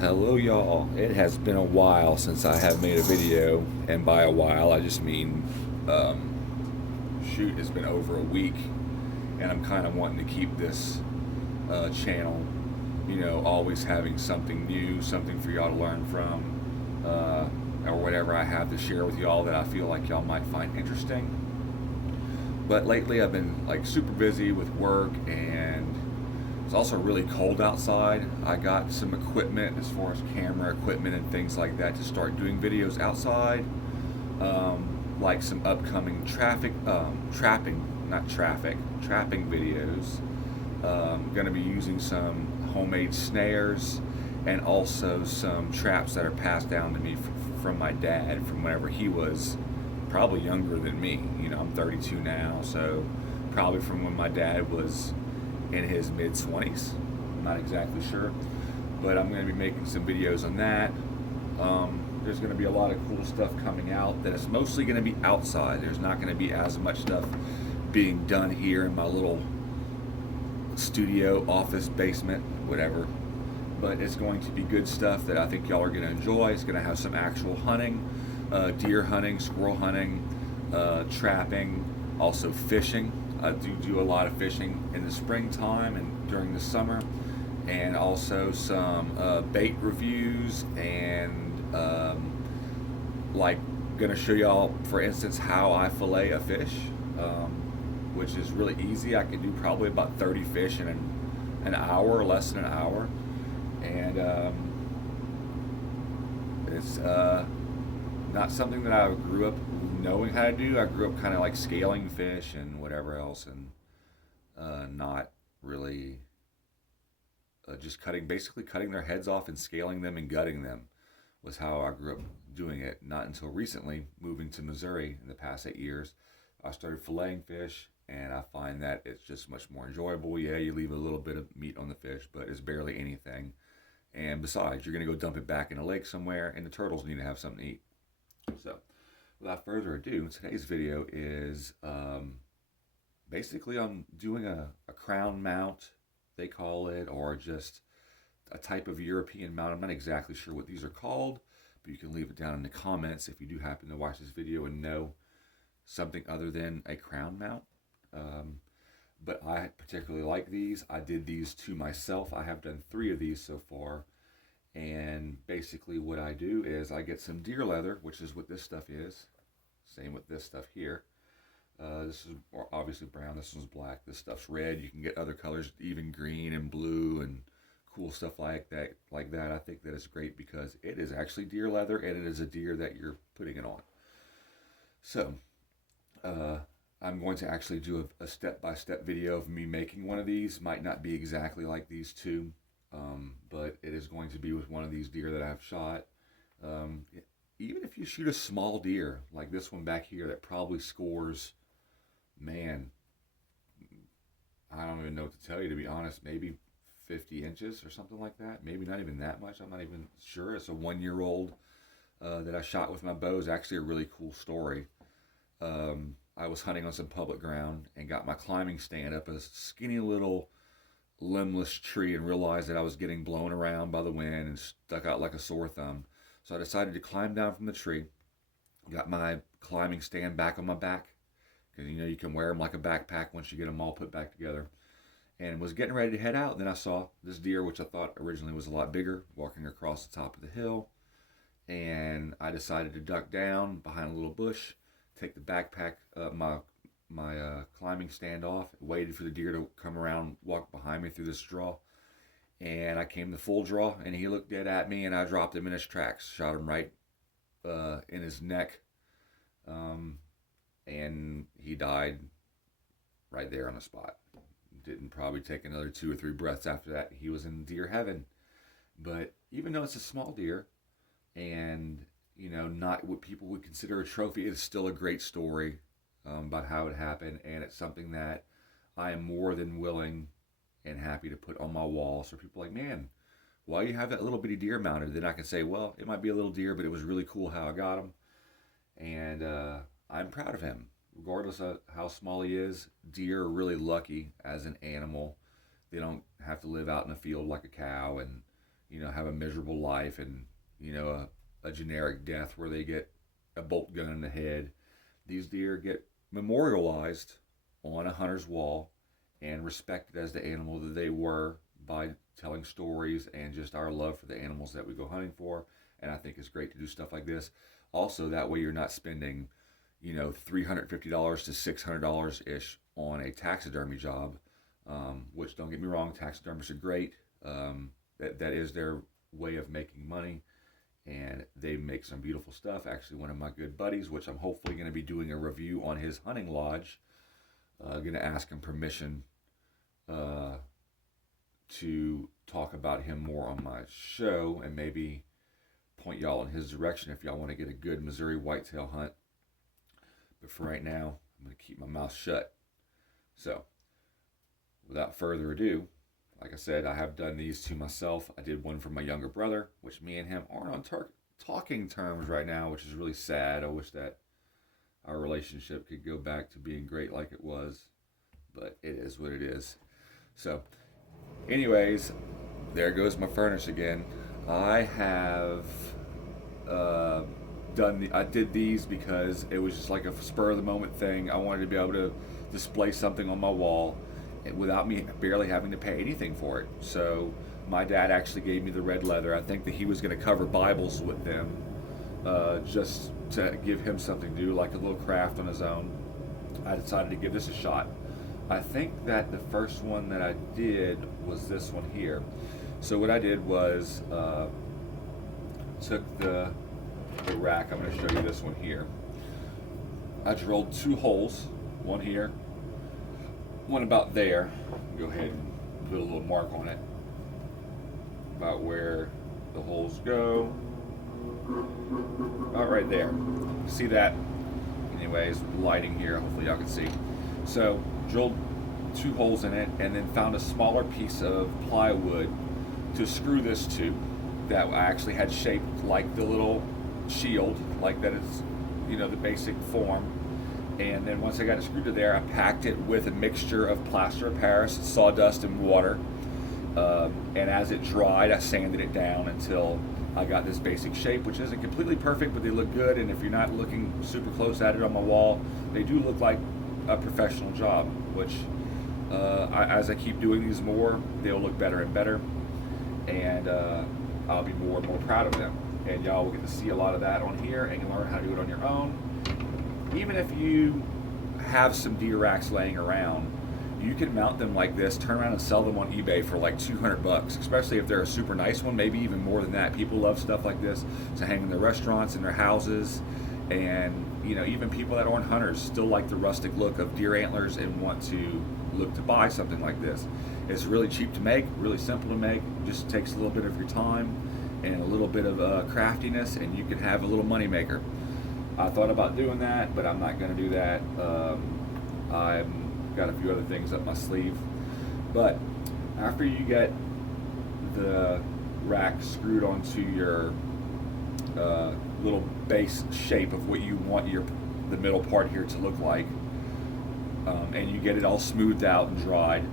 Hello y'all. It has been a while since I have made a video, and by a while I just mean shoot, it's been over a week, and I'm kind of wanting to keep this channel, always having something new, something for y'all to learn from, or whatever I have to share with y'all that I feel like y'all might find interesting. But lately I've been like super busy with work, and it's also really cold outside. I got some equipment as far as camera equipment and things like that to start doing videos outside, like some upcoming trapping videos. Going to be using some homemade snares and also some traps that are passed down to me from my dad from whenever he was probably younger than me. I'm 32 now, so probably from when my dad was in his mid 20s. I'm not exactly sure, but I'm going to be making some videos on that. There's going to be a lot of cool stuff coming out that is mostly going to be outside. There's not going to be as much stuff being done here in my little studio, office, basement, whatever. But it's going to be good stuff that I think y'all are going to enjoy. It's going to have some actual hunting, deer hunting, squirrel hunting, trapping, also fishing. I do a lot of fishing in the springtime and during the summer, and also some bait reviews and like gonna show y'all, for instance, how I fillet a fish, which is really easy. I can do probably about 30 fish in an hour or less than an hour, and it's not something that I grew up knowing how to do. I grew up kind of like scaling fish and whatever else, and not really just basically cutting their heads off and scaling them and gutting them was how I grew up doing it. Not until recently, moving to Missouri in the past 8 years, I started filleting fish, and I find that it's just much more enjoyable. Yeah, you leave a little bit of meat on the fish, but it's barely anything. And besides, you're going to go dump it back in a lake somewhere, and the turtles need to have something to eat. So, without further ado, today's video is basically I'm doing a crown mount, they call it, or just a type of European mount. I'm not exactly sure what these are called, but you can leave it down in the comments if you do happen to watch this video and know something other than a crown mount. But I particularly like these. I did these to myself. I have done 3 of these so far. And basically what I do is I get some deer leather, which is what this stuff is. Same with this stuff here. This is obviously brown. This one's black. This stuff's red. You can get other colors, even green and blue and cool stuff like that. I think that is great because it is actually deer leather, and it is a deer that you're putting it on. So I'm going to actually do a step-by-step video of me making one of these. Might not be exactly like these two, but it is going to be with one of these deer that I've shot. Even if you shoot a small deer like this one back here that probably scores, man, I don't even know what to tell you, to be honest, maybe 50 inches or something like that. Maybe not even that much. I'm not even sure. It's a 1-year-old that I shot with my bow. It's actually a really cool story. I was hunting on some public ground and got my climbing stand up a skinny little limbless tree and realized that I was getting blown around by the wind and stuck out like a sore thumb. So I decided to climb down from the tree, got my climbing stand back on my back, because you can wear them like a backpack once you get them all put back together, and was getting ready to head out. And then I saw this deer, which I thought originally was a lot bigger, walking across the top of the hill, and I decided to duck down behind a little bush, take the backpack, my climbing stand off, waited for the deer to come around, walk behind me through this draw, and I came the full draw, and he looked dead at me, and I dropped him in his tracks, shot him right in his neck, and he died right there on the spot. Didn't probably take another 2 or 3 breaths after that. He was in deer heaven. But even though it's a small deer, and not what people would consider a trophy, it is still a great story about how it happened, and it's something that I am more than willing and happy to put on my wall. So people are like, man, why you have that little bitty deer mounted? Then I can say, well, it might be a little deer, but it was really cool how I got him, and I'm proud of him. Regardless of how small he is, deer are really lucky as an animal. They don't have to live out in the field like a cow and have a miserable life and, a generic death where they get a bolt gun in the head. These deer get memorialized on a hunter's wall and respected as the animal that they were by telling stories and just our love for the animals that we go hunting for. And I think it's great to do stuff like this. Also, that way you're not spending, $350 to $600 ish on a taxidermy job, which, don't get me wrong, taxidermists are great. That is their way of making money, and they make some beautiful stuff. Actually, one of my good buddies, which I'm hopefully going to be doing a review on his hunting lodge, going to ask him permission to talk about him more on my show and maybe point y'all in his direction if y'all want to get a good Missouri whitetail hunt. But for right now, I'm going to keep my mouth shut. So, without further ado, like I said, I have done these to myself. I did one for my younger brother, which me and him aren't on talking terms right now, which is really sad. I wish that our relationship could go back to being great like it was, but it is what it is. So, anyways, there goes my furnace again. I have I did these because it was just like a spur of the moment thing. I wanted to be able to display something on my wall without me barely having to pay anything for it. So my dad actually gave me the red leather. I think that he was going to cover Bibles with them, just to give him something to do, like a little craft on his own. I decided to give this a shot. I think that the first one that I did was this one here. So what I did was took the rack. I'm going to show you this one here. I drilled 2 holes, one here, one about there. Go ahead and put a little mark on it about where the holes go. About right there. See that? Anyways, lighting here, hopefully y'all can see. So drilled 2 holes in it and then found a smaller piece of plywood to screw this to that I actually had shaped like the little shield, like that is, the basic form. And then once I got it screwed to there, I packed it with a mixture of plaster of Paris, sawdust, and water. And as it dried, I sanded it down until I got this basic shape, which isn't completely perfect, but they look good. And if you're not looking super close at it on my wall, they do look like a professional job, which as I keep doing these more, they'll look better and better. And I'll be more and more proud of them. And y'all will get to see a lot of that on here, and you'll learn how to do it on your own. Even if you have some deer racks laying around, you can mount them like this, turn around and sell them on eBay for like $200, especially if they're a super nice one, maybe even more than that. People love stuff like this to hang in their restaurants, in their houses, and even people that aren't hunters still like the rustic look of deer antlers and want to look to buy something like this. It's really cheap to make, really simple to make, just takes a little bit of your time and a little bit of craftiness, and you can have a little money maker. I thought about doing that, but I'm not going to do that. I've got a few other things up my sleeve. But after you get the rack screwed onto your little base shape of what you want the middle part here to look like, and you get it all smoothed out and dried,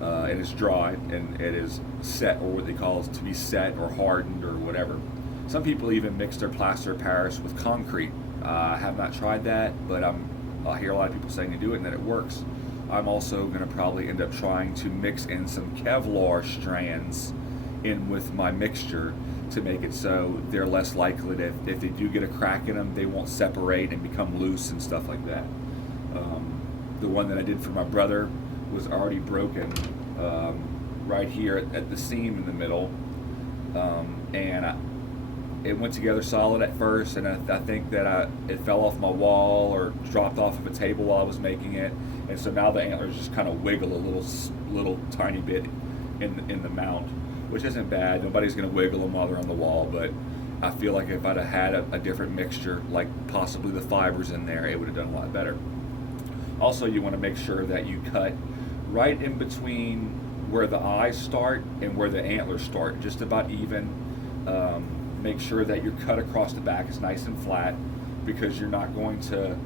and it's dry and it is set, or what they call it to be set or hardened or whatever. Some people even mix their plaster of Paris with concrete. I have not tried that, but I hear a lot of people saying to do it and that it works. I'm also going to probably end up trying to mix in some Kevlar strands in with my mixture to make it so they're less likely that if they do get a crack in them, they won't separate and become loose and stuff like that. The one that I did for my brother was already broken right here at the seam in the middle, and it went together solid at first, and I think that it fell off my wall or dropped off of a table while I was making it, and so now the antlers just kind of wiggle a little tiny bit in the mount, which isn't bad. Nobody's going to wiggle them while they're on the wall, but I feel like if I'd have had a different mixture, like possibly the fibers in there, it would have done a lot better. Also, you want to make sure that you cut right in between where the eyes start and where the antlers start, just about even. Make sure that your cut across the back is nice and flat, because you're not going to,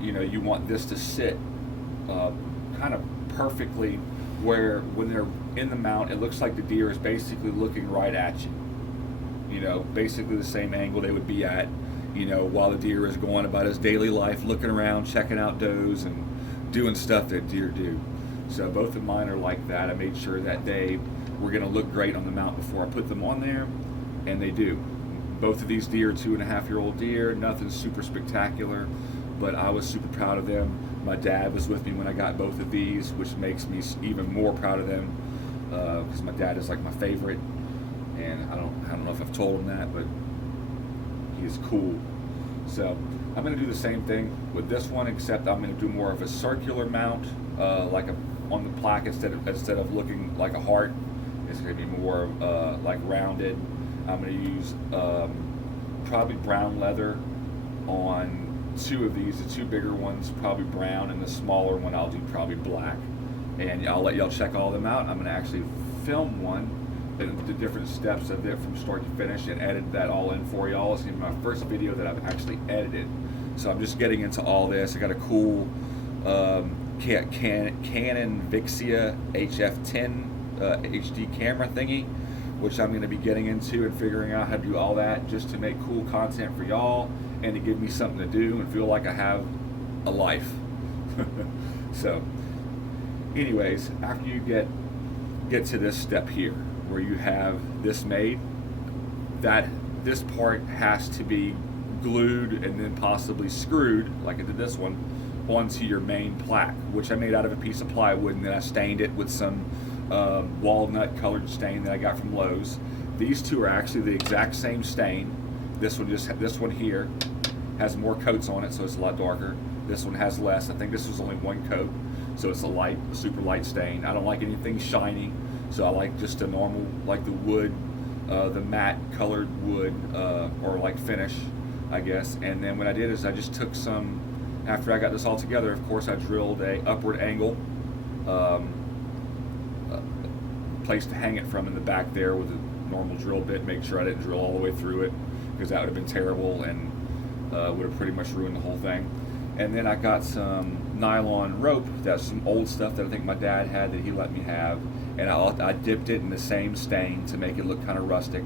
you want this to sit kind of perfectly where when they're in the mount, it looks like the deer is basically looking right at you. You know, basically the same angle they would be at, you know, while the deer is going about his daily life, looking around, checking out does, and doing stuff that deer do. So both of mine are like that. I made sure that they were going to look great on the mount before I put them on there, and they do. Both of these deer, 2.5-year-old deer, nothing super spectacular, but I was super proud of them. My dad was with me when I got both of these, which makes me even more proud of them, because my dad is like my favorite, and I don't know if I've told him that, but he is cool. So I'm going to do the same thing with this one, except I'm going to do more of a circular mount, on the plaque instead of looking like a heart. It's going to be more like rounded. I'm going to use probably brown leather on 2 of these. The 2 bigger ones probably brown, and the smaller one I'll do probably black. And I'll let y'all check all of them out. I'm going to actually film one, the different steps of it from start to finish, and edit that all in for y'all. It's going to be my first video that I've actually edited. So I'm just getting into all this. I got a cool Canon Vixia HF10 HD camera thingy, which I'm going to be getting into and figuring out how to do all that just to make cool content for y'all and to give me something to do and feel like I have a life. So anyways, after you get to this step here where you have this made, that this part has to be glued and then possibly screwed, like I did this one, onto your main plaque, which I made out of a piece of plywood, and then I stained it with some walnut colored stain that I got from Lowe's. These 2 are actually the exact same stain. This one here has more coats on it, so it's a lot darker. This one has less. I think this was only 1 coat, so it's a super light stain. I don't like anything shiny, so I like just a normal, like the wood, the matte colored wood, or like finish, I guess. And then what I did is I just took some, after I got this all together, of course I drilled a upward angle place to hang it from in the back there with a normal drill bit. Make sure I didn't drill all the way through it, because that would have been terrible and would have pretty much ruined the whole thing. And then I got some nylon rope. That's some old stuff that I think my dad had that he let me have, and I dipped it in the same stain to make it look kind of rustic,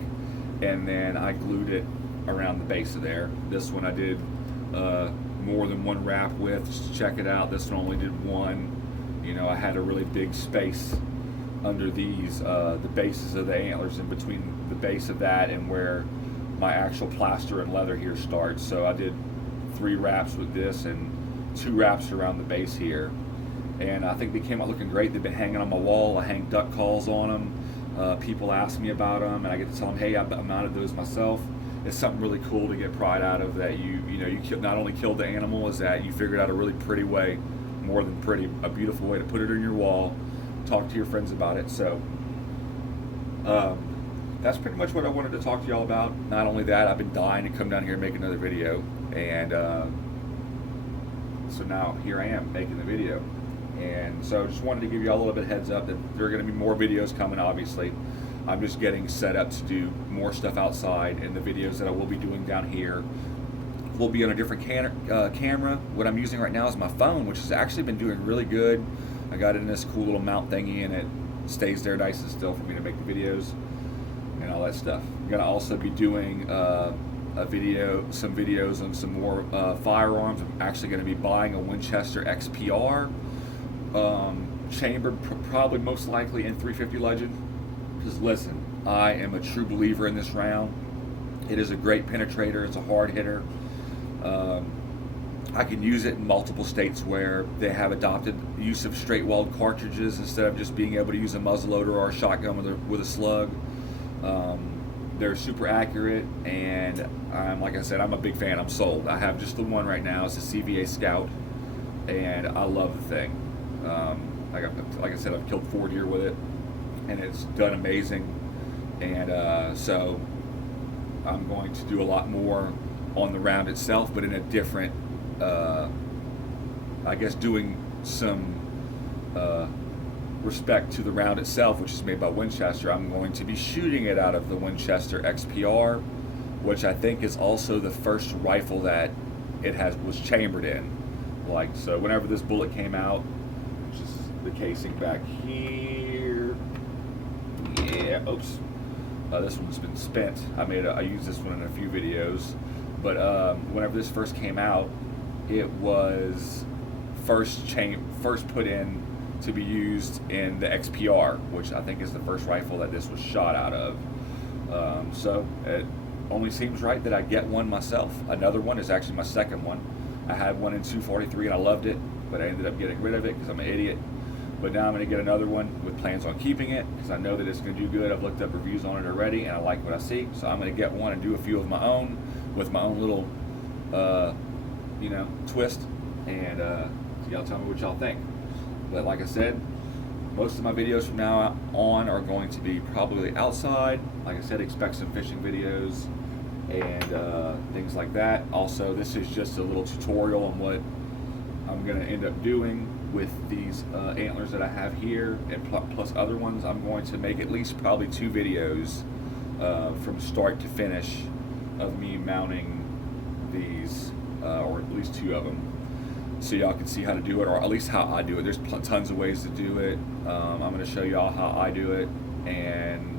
and then I glued it around the base of there. This one I did more than 1 wrap with, just to check it out. This one only did 1. You know, I had a really big space under these, the bases of the antlers, in between the base of that and where my actual plaster and leather here starts. So I did 3 wraps with this and 2 wraps around the base here, and I think they came out looking great. They've been hanging on my wall. I hang duck calls on them. People ask me about them, and I get to tell them, hey, I mounted those myself. It's something really cool to get pride out of, that you not only killed the animal, is that you figured out a really pretty way, more than pretty, a beautiful way to put it on your wall, talk to your friends about it. So that's pretty much what I wanted to talk to y'all about. Not only that, I've been dying to come down here and make another video, and so now here I am making the video. And so just wanted to give you all a little bit of heads up that there are going to be more videos coming. Obviously, I'm just getting set up to do more stuff outside, and the videos that I will be doing down here will be on a different camera. What I'm using right now is my phone, which has actually been doing really good. I got it in this cool little mount thingy, and it stays there nice and still for me to make the videos and all that stuff. I'm gonna also be doing some videos on some more firearms. I'm actually gonna be buying a Winchester XPR, chambered probably most likely in 350 Legend. Because listen, I am a true believer in this round. It is a great penetrator. It's a hard hitter. I can use it in multiple states where they have adopted the use of straight walled cartridges instead of just being able to use a muzzleloader or a shotgun with a slug. They're super accurate, and like I said, I'm a big fan. I'm sold. I have just the one right now. It's a CVA Scout, and I love the thing. Like I said, I've killed 4 deer with it, and it's done amazing. And so I'm going to do a lot more on the round itself, but in a different, I guess, doing some respect to the round itself, which is made by Winchester. I'm going to be shooting it out of the Winchester XPR, which I think is also the first rifle that it was chambered in. Like, so whenever this bullet came out, which is the casing back here. Yeah, oops. This one's been spent. I used this one in a few videos, but whenever this first came out, it was first put in to be used in the XPR, which I think is the first rifle that this was shot out of. So it only seems right that I get one myself. Another one is actually my second one. I had one in 243 and I loved it, but I ended up getting rid of it because I'm an idiot. But now I'm going to get another one with plans on keeping it because I know that it's going to do good. I've looked up reviews on it already and I like what I see. So I'm going to get one and do a few of my own with my own little, twist. And y'all tell me what y'all think. But like I said, most of my videos from now on are going to be probably outside. Like I said, expect some fishing videos and things like that. Also, this is just a little tutorial on what I'm going to end up doing with these antlers that I have here, and plus other ones. I'm going to make at least probably 2 videos from start to finish of me mounting these, or at least 2 of them, so y'all can see how to do it, or at least how I do it. There's tons of ways to do it. I'm going to show y'all how I do it, and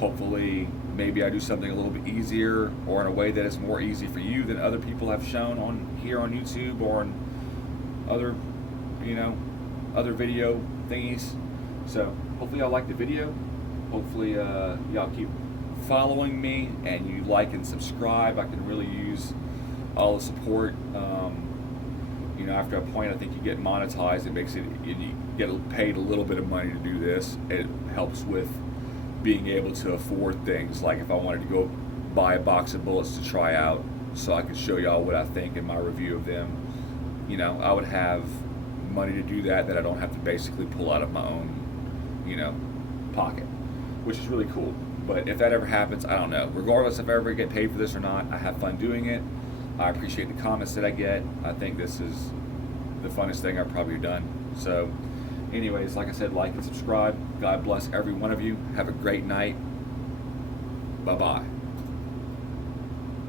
hopefully maybe I do something a little bit easier or in a way that is more easy for you than other people have shown on here on YouTube or on other other video thingies. So hopefully y'all like the video. Hopefully y'all keep following me and you like and subscribe. I can really use all the support. After a point, I think you get monetized. It makes it, you get paid a little bit of money to do this. It helps with being able to afford things, like if I wanted to go buy a box of bullets to try out so I could show y'all what I think in my review of them. I would have money to do that I don't have to basically pull out of my own, pocket, which is really cool. But if that ever happens, I don't know. Regardless if I ever get paid for this or not, I have fun doing it. I appreciate the comments that I get. I think this is the funnest thing I've probably done. So anyways, like I said, like and subscribe. God bless every one of you. Have a great night. Bye-bye.